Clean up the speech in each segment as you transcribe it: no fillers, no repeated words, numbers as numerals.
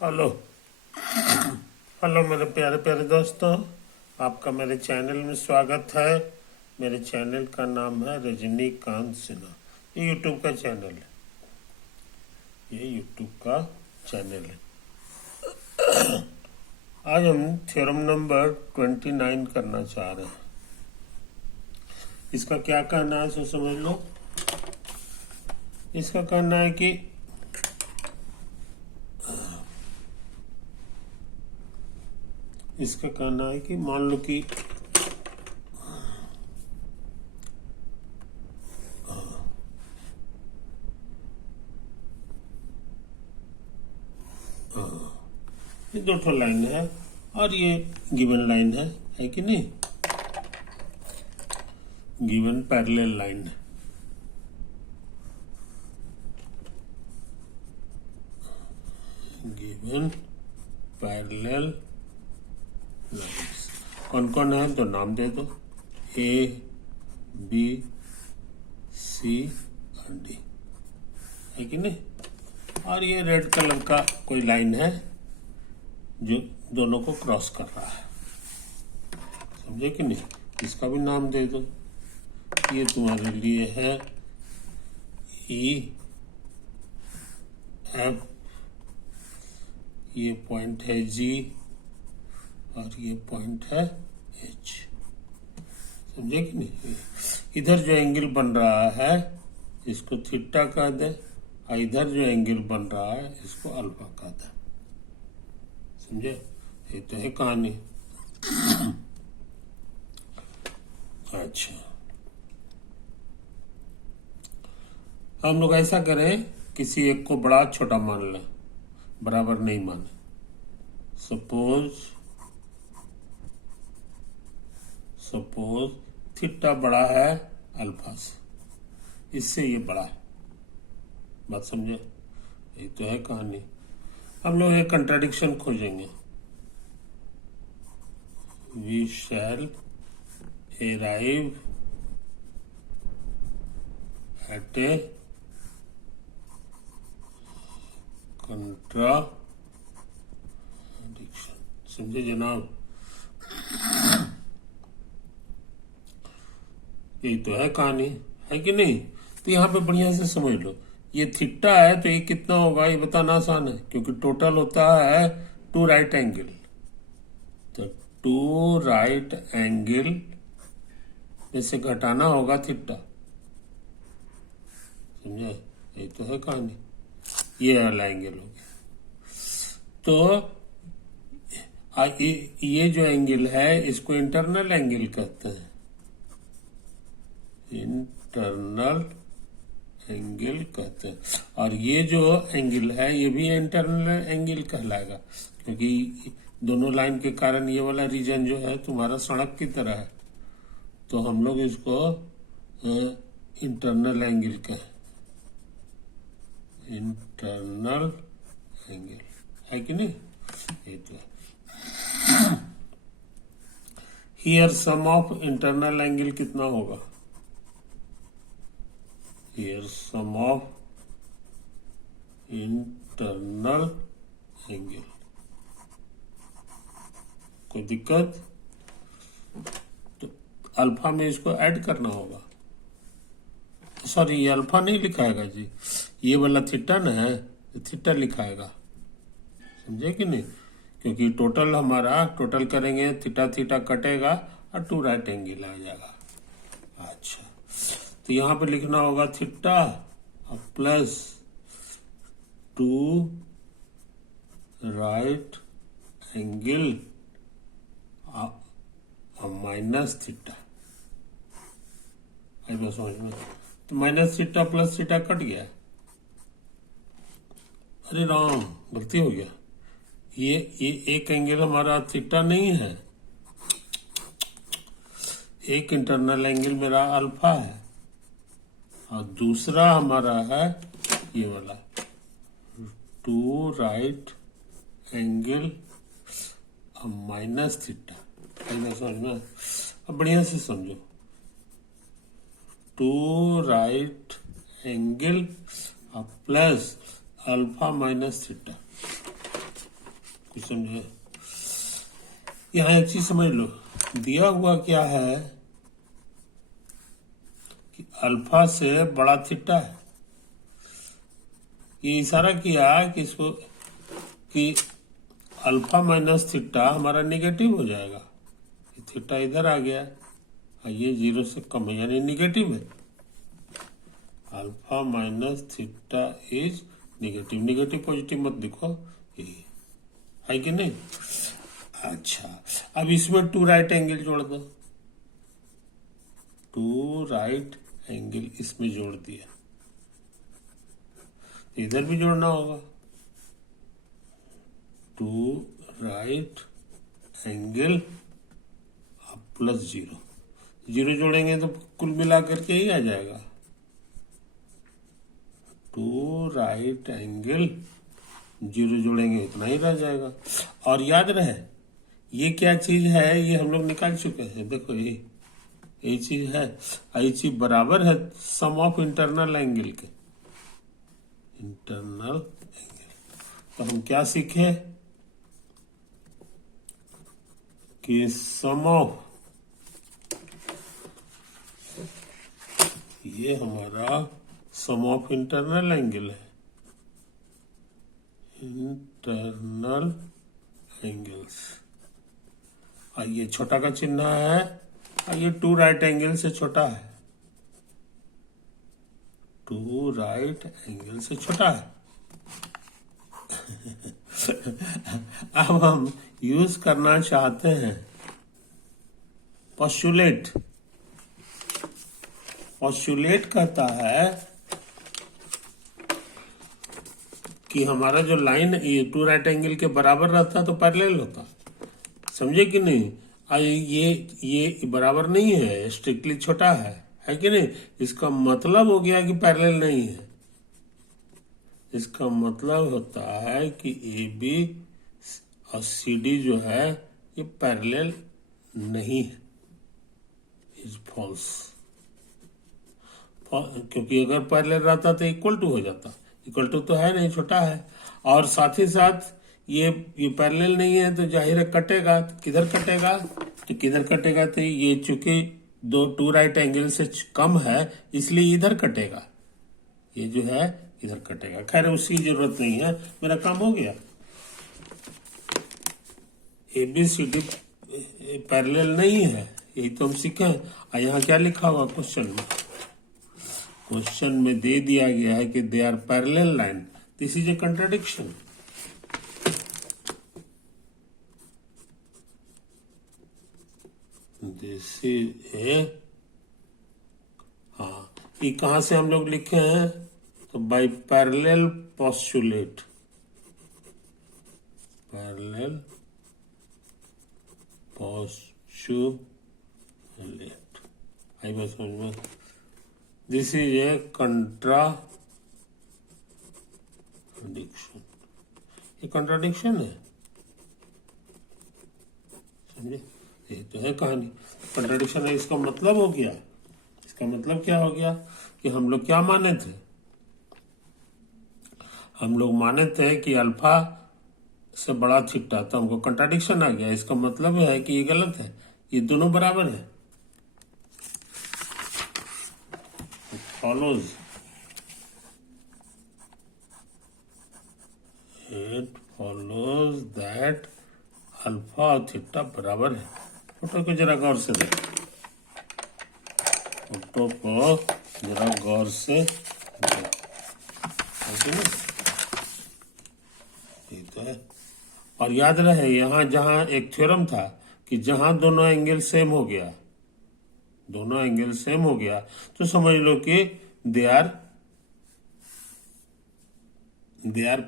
Hello hello मेरे प्यारे प्यारे दोस्तों, आपका मेरे चैनल में स्वागत है। मेरे चैनल का नाम है रजनीकांत सिन्हा। ये यूट्यूब का चैनल है, आज हम थ्योरम नंबर 29 करना चाह रहे हैं। इसका क्या कहना है सो समझ लो। इसका कहना है कि मान लो कि ये दो ठो लाइन है और ये गिवन लाइन है कि नहीं? गिवन पैरेलल लाइन है। गिवन पैरेलल लाइन्स कौन कौन है तो नाम दे दो, ए बी सी और डी, है कि नहीं? और ये रेड कलर का कोई लाइन है जो दोनों को क्रॉस कर रहा है, समझे कि नहीं? इसका भी नाम दे दो। ये तुम्हारे लिए है ई एफ, ये पॉइंट है जी और ये पॉइंट है एच, समझे कि नहीं? इधर जो एंगल बन रहा है इसको थीटा कह दे और इधर जो एंगल बन रहा है इसको अल्फा कह दे, समझे? ये तो है कहानी। अच्छा, हम लोग ऐसा करें, किसी एक को बड़ा छोटा मान लें, बराबर नहीं माने। सपोज थीटा बड़ा है अल्फा से, इससे ये बड़ा है, बात समझे? ये तो है कहानी। हम लोग एक कंट्राडिक्शन खोजेंगे। We shall arrive at a contradiction, समझे जनाब? यही तो है कहानी, है कि नहीं? तो यहाँ पे बढ़िया से समझ लो, ये थीटा है तो ये कितना होगा ये बताना आसान है, क्योंकि टोटल होता है टू राइट एंगल। तो टू राइट एंगल में से घटाना होगा थीटा, समझे? यही तो है कहानी। ये वाला एंगल हो गया। तो ये जो एंगल है इसको इंटरनल एंगल कहते हैं। इंटरनल एंगल कहते हैं। और ये जो एंगल है ये भी इंटरनल एंगल कहलाएगा, क्योंकि दोनों लाइन के कारण ये वाला रीजन जो है तुम्हारा सड़क की तरह है, तो हम लोग इसको इंटरनल एंगल कहें। इंटरनल एंगल है कि नहीं? ये तो है। Here sum of internal angle कितना होगा? Here sum of internal angle, कोई दिक्कत? तो अल्फा में इसको ऐड करना होगा। सॉरी, ये अल्फा नहीं लिखाएगा जी, ये वाला थीटा ना है, थीटा लिखाएगा, समझे कि नहीं? क्योंकि टोटल हमारा टोटल करेंगे, थीटा थीटा कटेगा और टू राइट एंगल आ जाएगा। अच्छा, तो यहाँ पे लिखना होगा थीटा और plus two right angle minus theta. ऐसा समझ में? तो minus theta plus theta cut गया। अरे राम, गलती हो गया। ये एक एंगल हमारा थीटा नहीं है, एक इंटरनल एंगल मेरा अल्फा है और दूसरा हमारा है ये वाला two right angle minus theta. समझ में? अब बढ़िया से समझो, two right angle plus alpha minus theta. कुछ समझे? यहाँ एक चीज समझ लो, दिया हुआ क्या है कि अल्फा से बड़ा थीटा है। ये इशारा किया कि इसको कि अल्फा माइनस थीटा हमारा नेगेटिव हो जाएगा। थीटा इधर आ गया और ये 0 से कम है यानी नेगेटिव है। Alpha minus theta is negative. Negative positive मत लिखो, यही है कि नहीं? अच्छा, अब इसमें 2 राइट एंगल जोड़ दो। 2 राइट एंगल इसमें जोड़ दिया, इधर भी जोड़ना होगा। 2 राइट एंगल प्लस 0 0 जोड़ेंगे तो कुल मिला करके ही आ जाएगा। 2 राइट एंगल 0 जोड़ेंगे इतना ही रह जाएगा। और याद रहे ये क्या चीज है, ये हम लोग निकाल चुके हैं। देखो ये चीज है, ये चीज बराबर है सम ऑफ इंटरनल एंगल के। इंटरनल एंगल तो हम क्या सीखे कि सम ऑफ, ये हमारा सम ऑफ इंटरनल एंगल है। इंटरनल एंगल्स, और ये छोटा का चिन्ह है और ये 2 राइट एंगल से छोटा है। 2 राइट एंगल से छोटा है। अब हम यूज करना चाहते हैं पोस्टुलेट। पोस्टुलेट कहता है कि हमारा जो लाइन ये 2 राइट एंगल के बराबर रहता तो पैरेलल होता। समझे कि नहीं? ये बराबर नहीं है, स्ट्रिक्टली छोटा है कि नहीं? इसका मतलब हो गया कि पैरेलल नहीं है। इसका मतलब होता है कि ए बी और सी डी जो है ये पैरेलल नहीं है, इज फॉल्स। क्योंकि अगर पैरेलल रहता तो इक्वल टू हो जाता, इक्वल टू तो है नहीं, छोटा है। और साथ ही साथ ये पैरेलल नहीं है तो जाहिर है कटेगा। तो किधर कटेगा? तो किधर कटेगा? तो ये चूंकि 2 राइट एंगल से कम है इसलिए इधर कटेगा। ये जो है इधर कटेगा। खैर उसकी जरूरत नहीं है, मेरा काम हो गया। ABCD पैरेलल नहीं है, यही तो हम सीखे हैं। और यहाँ क्या लिखा हुआ क्वेश्चन में? क्वेश्चन में दे दिया गया है कि they are parallel line. This is a contradiction. This is a, हाँ, ये कहां से हम लोग लिखे हैं? तो by parallel postulate. Parallel postulate, आई बात समझ में? This is a contradiction. ये कंट्राडिक्शन है, समझे? ये तो है कहानी। कंट्राडिक्शन है, इसका मतलब हो गया, इसका मतलब क्या हो गया कि हम लोग क्या माने थे? हम लोग माने थे कि अल्फा से बड़ा थीटा, तो हमको कंट्राडिक्शन आ गया। इसका मतलब है कि ये गलत है, ये दोनों बराबर है। It follows that अल्फा और थीटा बराबर है। फोटो को जरा गौर से देखो, फोटो को जरा गौर से देखो, ये तो है। और याद रहे यहाँ जहां एक थ्योरम था कि जहां दोनों एंगल सेम हो गया, दोनों एंगल सेम हो गया, तो समझ लो कि they are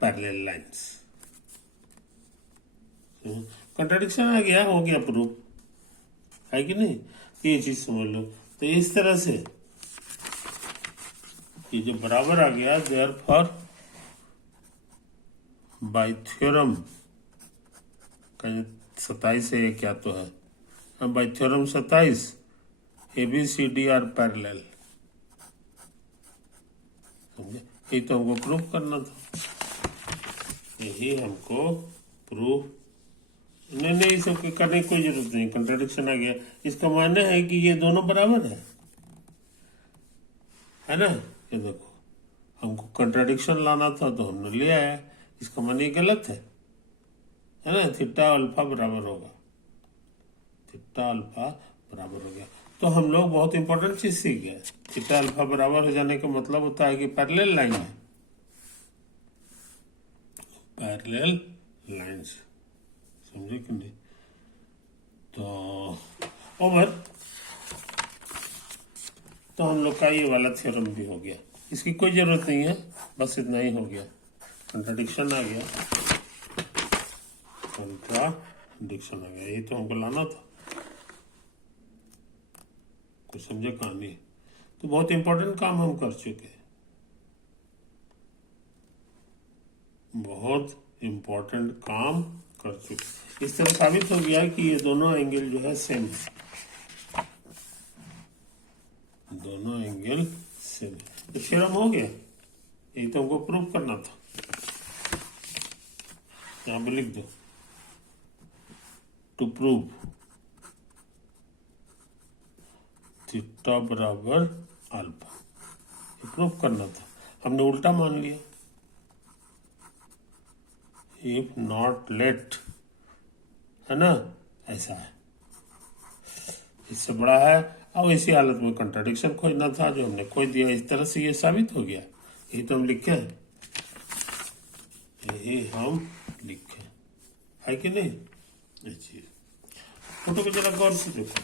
parallel lines. Contradiction आ गया, हो गया प्रूफ, है कि नहीं? ये चीज समझ लो। तो इस तरह से ये जो बराबर आ गया, देयरफॉर बाय थ्योरम 27 है, क्या तो है, by theorem 27 ABCD are parallel. समझे? ये तो हमको प्रूफ करना था, यही हमको प्रूफ। नहीं नहीं, ये सब करने की कोई जरूरत नहीं, कंट्राडिक्शन आ गया। इसका मानना है कि ये दोनों बराबर है ना। ये देखो, हमको कंट्राडिक्शन लाना था तो हमने ले आया, इसका मानना ये गलत है ना। थीटा अल्फा बराबर होगा, थीटा अल्फा बराबर हो गया। तो हम लोग बहुत इंपॉर्टेंट चीज सीख गए। थीटा अल्फा बराबर हो जाने का मतलब होता है कि पैरेलल लाइन है, पैरेलल लाइंस, समझे कि नहीं। तो ओवर, तो हम लोग का ये वाला थ्योरम भी हो गया। इसकी कोई जरूरत नहीं है, बस इतना ही हो गया। कंट्राडिक्शन आ गया, कंट्राडिक्शन आ गया, यही तो हमको लाना था। कुछ समझे कहानी। तो बहुत इंपॉर्टेंट काम हम कर चुके, बहुत इंपॉर्टेंट काम कर चुके। इस तरह साबित हो गया कि ये दोनों एंगल जो है सेम है, दोनों एंगल सेम है। तो थ्योरम हो गया, यही तो हमको प्रूव करना था। यहां पे लिख दो, टू प्रूव थीटा बराबर अल्फा, ये प्रूव करना था। हमने उल्टा मान लिया, इफ नॉट लेट, है ना, ऐसा है, इससे बड़ा है। अब इसी हालत में कंट्राडिक्शन खोजना था, जो हमने खोज दिया। इस तरह से ये साबित हो गया, यही तो हम लिखे हैं, यही हम लिखे है कि नहीं। चीज फोटो को जरा गौर से देखो,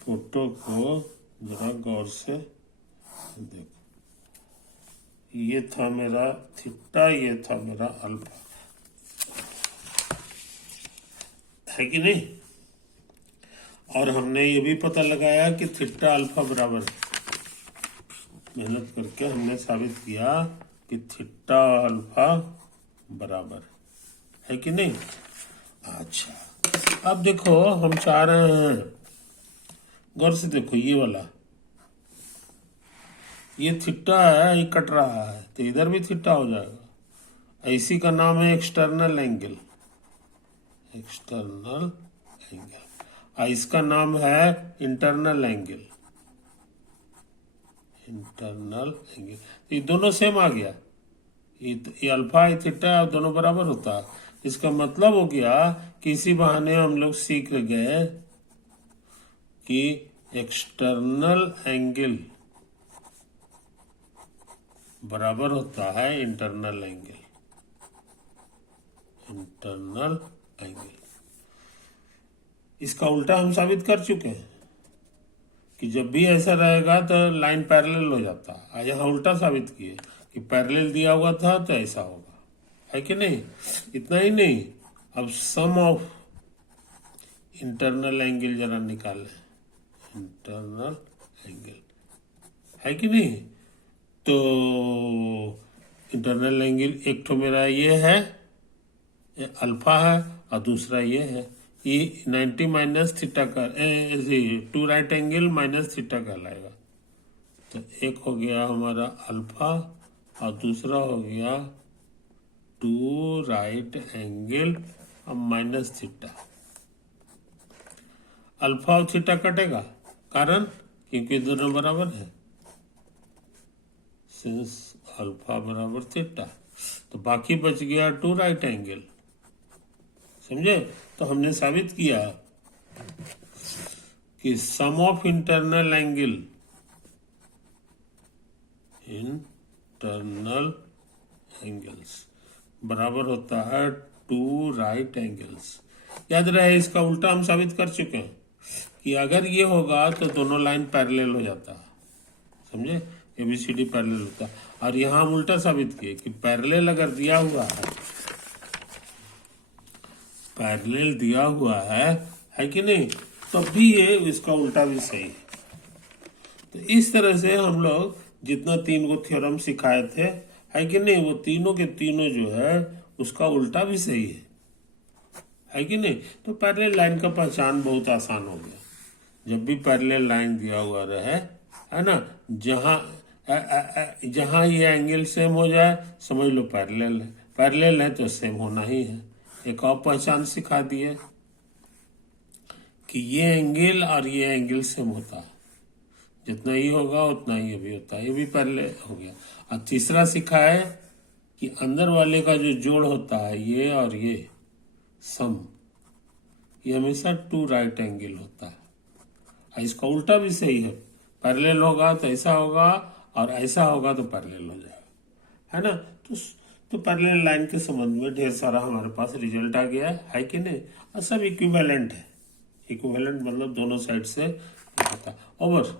फोटो को जरा गौर से देखो। ये था मेरा थीटा, ये था मेरा अल्फा, है कि नहीं। और हमने ये भी पता लगाया कि थीटा अल्फा बराबर है। मेहनत करके हमने साबित किया कि थीटा अल्फा बराबर है कि नहीं। अच्छा, अब देखो हम चाह रहे हैं, गौर से देखो, ये वाला, ये थीटा है, ये कट रहा है, तो इधर भी थीटा हो जाएगा। इसी का नाम है एक्सटर्नल एंगल, एक्सटर्नल एंगल। इसका नाम है इंटरनल एंगल, इंटरनल एंगल। ये दोनों सेम आ गया, ये अल्फा, ये थीटा दोनों बराबर होता है। इसका मतलब हो गया कि इसी बहाने हम लोग सीख गए कि एक्सटर्नल एंगल बराबर होता है इंटरनल एंगल, इंटरनल एंगल। इसका उल्टा हम साबित कर चुके हैं कि जब भी ऐसा रहेगा तो लाइन पैरेलल हो जाता है। यहाँ उल्टा साबित किए कि पैरेलल दिया हुआ था तो ऐसा होगा, है कि नहीं। इतना ही नहीं, अब सम ऑफ इंटरनल एंगल जरा निकालें, इंटरनल एंगल, है कि नहीं। तो इंटरनल एंगल एक तो मेरा ये है, ये अल्फा है, और दूसरा ये है, ये 90 माइनस थीटा का, two right angle minus theta कहलाएगा। तो एक हो गया हमारा अल्फा और दूसरा हो गया टू राइट एंगल और माइनस थीटा। अल्फा और थीटा कटेगा, कारण क्योंकि दोनों बराबर है, सिंस अल्फा बराबर थीटा। तो बाकी बच गया टू राइट एंगल, समझे। तो हमने साबित किया कि sum of internal angle, internal angles बराबर होता है टू राइट एंगल्स। याद रहे, इसका उल्टा हम साबित कर चुके हैं कि अगर ये होगा तो दोनों लाइन पैरेलल हो जाता है, समझे, ABCD पैरेलल होता है। और यहां हम उल्टा साबित किए कि पैरेलल अगर दिया हुआ है, पैरेलल दिया हुआ है कि नहीं, तो भी ये इसका उल्टा भी सही है। तो इस तरह से हम लोग जितना 3 गो थ्योरम सिखाए थे, है कि नहीं, वो तीनों के तीनों जो है उसका उल्टा भी सही है कि नहीं। तो पैरेलल लाइन का पहचान बहुत आसान हो गया। जब भी पैरेलल लाइन दिया हुआ रहे, है ना, जहां ये एंगल सेम हो जाए, समझ लो पैरेलल है। पैरेलल है तो सेम होना ही है। एक और पहचान सिखा दिए कि ये एंगल और ये एंगल सेम होता है, जितना ही होगा उतना ही ये भी होता है, ये भी पैरेलल हो गया। और तीसरा सिखा है कि अंदर वाले का जो जोड़ होता है ये और ये सम, ये हमेशा 2 राइट एंगल होता है। और इसका उल्टा भी सही है, पैरेलल होगा तो ऐसा होगा और ऐसा होगा तो पैरेलल हो जाएगा, है ना। तो पैरेलल लाइन के संबंध में ढेर सारा हमारे पास रिजल्ट आ गया है कि नहीं। और सब इक्विवेलेंट है, इक्विवेलेंट मतलब दोनों साइड से होता है। ओवर।